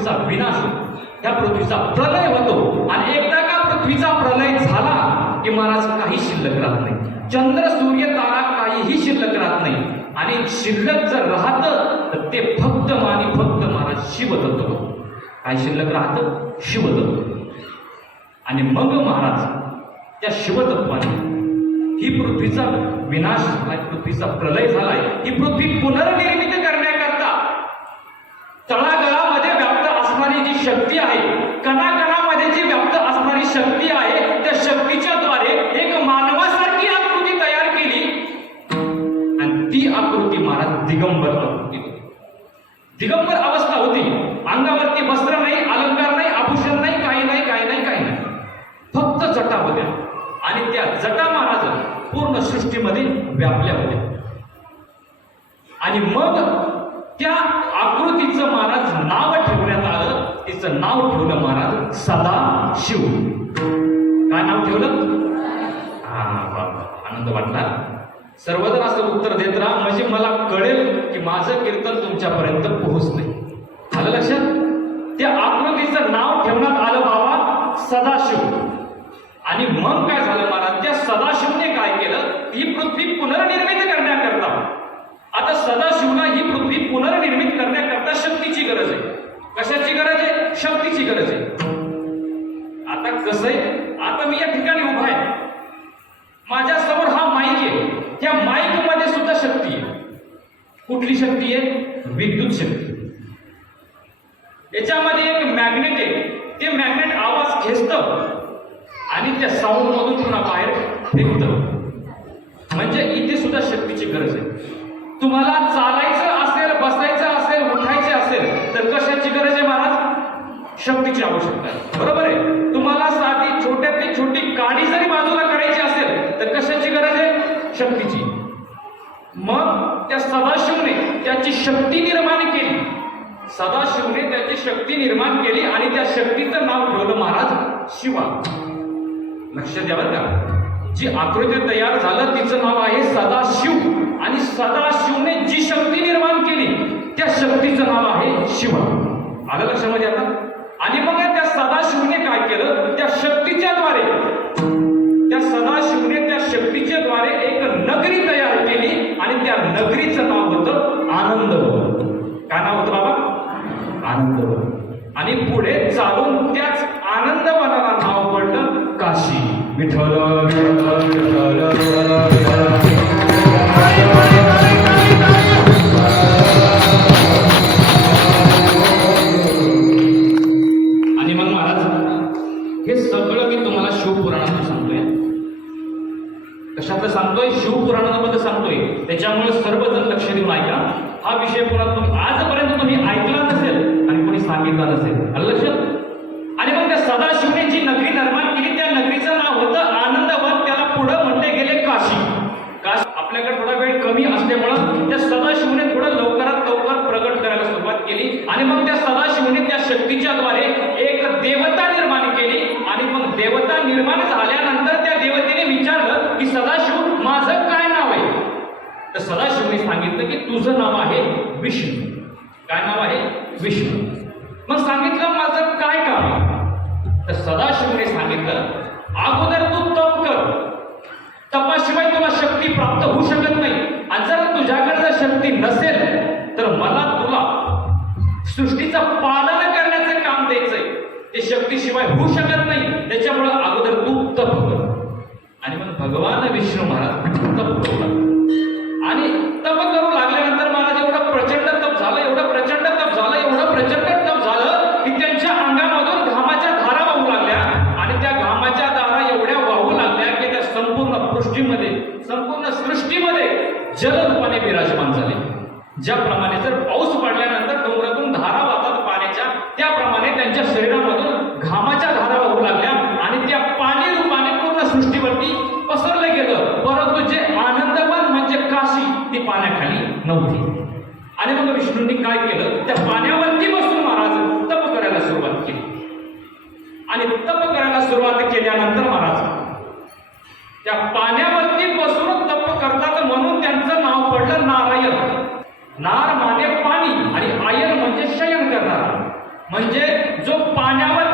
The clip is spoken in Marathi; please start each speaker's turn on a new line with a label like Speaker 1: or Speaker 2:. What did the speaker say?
Speaker 1: पृथ्वीचा विनाश होतो. त्या पृथ्वीचा प्रलय होतो. आणि एकदा का पृथ्वीचा प्रलय झाला की महाराज काही शिल्लक राहत नाही. चंद्र सूर्य तारा काहीही शिल्लक राहत नाही. आणि शिल्लक जर राहतं तर ते फक्त आणि फक्त महाराज शिवतत्व. काय शिल्लक राहतं? शिवतत्व. आणि मग महाराज त्या शिवतत्वाने ही पृथ्वीचा विनाश झालाय पृथ्वीचा प्रलय झालाय. ही पृथ्वी पुनर्निर्मिती करण्याकरता तळागाळामध्ये व्याप्त असणारी जी शक्ती आहे कणाकणामध्ये जी व्याप्त असणारी शक्ती आहे त्या शक्तीच्या द्वारे एक मानवासारखी आकृती तयार केली. आणि ती आकृती महाराज दिगंबर आकृती दिगंबर अवस्था होती. अंगावरती वस्त्र नाही अलंकार नाही आभूषण नाही काही नाही काही नाही काही नाही. फक्त जटा होत्या. आणि त्या जटा महाराज पूर्ण सृष्टीमध्ये व्यापल्या होत्या. आणि मग त्या नाव ठेवलं महाराज. सदा शिव. काय नाव ठेवलं? हा बाबा आनंद वाटला. सर्वजण असं उत्तर देत राहा. म्हणजे मला कळेल की माझं कीर्तन तुमच्यापर्यंत पोहोचते आलं लक्षात? त्या आकृतीचं नाव ठेवण्यात आलं बाबा सदाशिव आणि मग काय झालं महाराज? त्या सदाशिवने काय केलं? ही पृथ्वी पुनर्निर्मित करण्याकरता. आता सदाशिवला ही पृथ्वी पुनर्निर्मित करण्याकरता शक्तीची गरज आहे. कशाची गरज? आहे गरज आहे? आता कसं आहे? आता मी या ठिकाणी उभा आहे. माझ्यासमोर हा माईक आहे. त्या माईकमध्ये सुद्धा शक्ती आहे. कुठली शक्ती आहे? विद्युत शक्ती. याच्यामध्ये एक मॅग्नेट आहे. ते मॅग्नेट आवाज खेचत आणि त्या साऊंड मधून पुन्हा बाहेर फेकत. म्हणजे इथे सुद्धा शक्तीची गरज आहे. तुम्हाला चाल असेल बसायचं असेल उठायचे असेल तर कशाची गरज आहे महाराज शक्तीची आवश्यकता आहे. बरोबर आहे? तुम्हाला साधी छोट्यातली छोटी काडी जरी बाजूला करायची असेल तर कशाची गरज आहे? शक्तीची. मग त्या सदाशिवने त्याची शक्ती निर्माण केली. सदाशिवने त्याची शक्ती निर्माण केली आणि त्या शक्तीचं नाव ठेवलं महाराज शिवा. लक्ष द्यावं का. जी आकृती तयार झालं तिचं नाव आहे सदाशिव. आणि सदाशिवने जी शक्ती निर्माण केली त्या शक्तीचं नाव आहे शिवा. आलं लक्षामध्ये आता? आणि मग त्या सदाशिवने काय केलं? त्या शक्तीच्या द्वारे. त्या सदाशिवने त्या शक्तीच्या द्वारे एक नगरी तयार केली आणि त्या नगरीचं नाव होतं आनंदवन काय नाव होतं बाबा? आनंदवन आणि पुढे चालून त्याच आनंदवनाला नाव पडलं काशी. विठ्ठल विठ्ठल! हे सगळं मी तुम्हाला शिवपुराणातून सांगतोय. कशातलं सांगतोय? शिवपुराणामध्ये सांगतोय. त्याच्यामुळे सर्वजण लक्ष देऊन ऐका. हा विषय पुन्हा तुम्ही आजपर्यंत तुम्ही ऐकला नसेल आणि कोणी सांगितला नसेल. आलं लक्षात? आणि मग त्या सदाशिवने जी नगरी निर्माण केली त्या नगरीचं नाव होतं आनंदवन त्याला पुढं म्हणले गेले काशी. काशी आपल्याकडे थोडा वेळ कमी असल्यामुळं त्या सदाशिवने थोडं लवकरात लवकर प्रगट करायला सुरुवात केली. आणि मग त्या सदाशिवने त्या शक्तीच्या द्वारे एक देवता निर्माण केली आणि मग देवता निर्माण झाल्यानंतर त्या देवतेने विचारलं की सदाशिव माझं काय नाव आहे? तर सदाशिवने सांगितलं की तुझं नाव आहे विष्णू. काय नाव आहे? विष्णू. मग सांगितलं माझं काय काम आहे? तर सदाशिवने सांगितलं अगोदर तू तप कर. तपाशिवाय तुला शक्ती प्राप्त होऊ शकत नाही. आणि जर तुझ्याकडे जर शक्ती नसेल तर मला तुला सृष्टीचं पालन ते शक्तीशिवाय होऊ शकत नाही. त्याच्यामुळे अगोदर तू तप कर. आणि मग भगवान विष्णू महाराज तप करू लागले. आणि तप करू लागल्यानंतर महाराज एवढं प्रचंड तप झालं एवढं प्रचंड तप झालं एवढं प्रचंड तप झालं की त्यांच्या अंगामधून घामाच्या धारा वाहू लागल्या. आणि त्या घामाच्या धारा एवढ्या वाहू लागल्या की त्या संपूर्ण पृष्ठीमध्ये संपूर्ण सृष्टीमध्ये जलरूपाने विराजमान झाले. ज्याप्रमाणे जर पाऊस पडल्यानंतर डोंगरातून धारा वाहतात त्याप्रमाणे त्यांच्या शरीरामधून घामाच्या धारा वाहू लागल्या आणि त्या पाणी रूपाने पूर्ण सृष्टीवरती पसरलं गेलं. परंतु जे आनंदवन म्हणजे काशी ती पाण्याखाली नव्हती. आणि मग विष्णूंनी काय केलं? त्या पाण्यावरती बसून महाराज तप करायला सुरुवात केली. आणि तप करायला सुरुवात केल्यानंतर महाराज त्या पाण्यावरती बसून तप करतात म्हणून त्यांचं नाव पडलं नारायण. नार माने म्हणजे जो पाण्यावर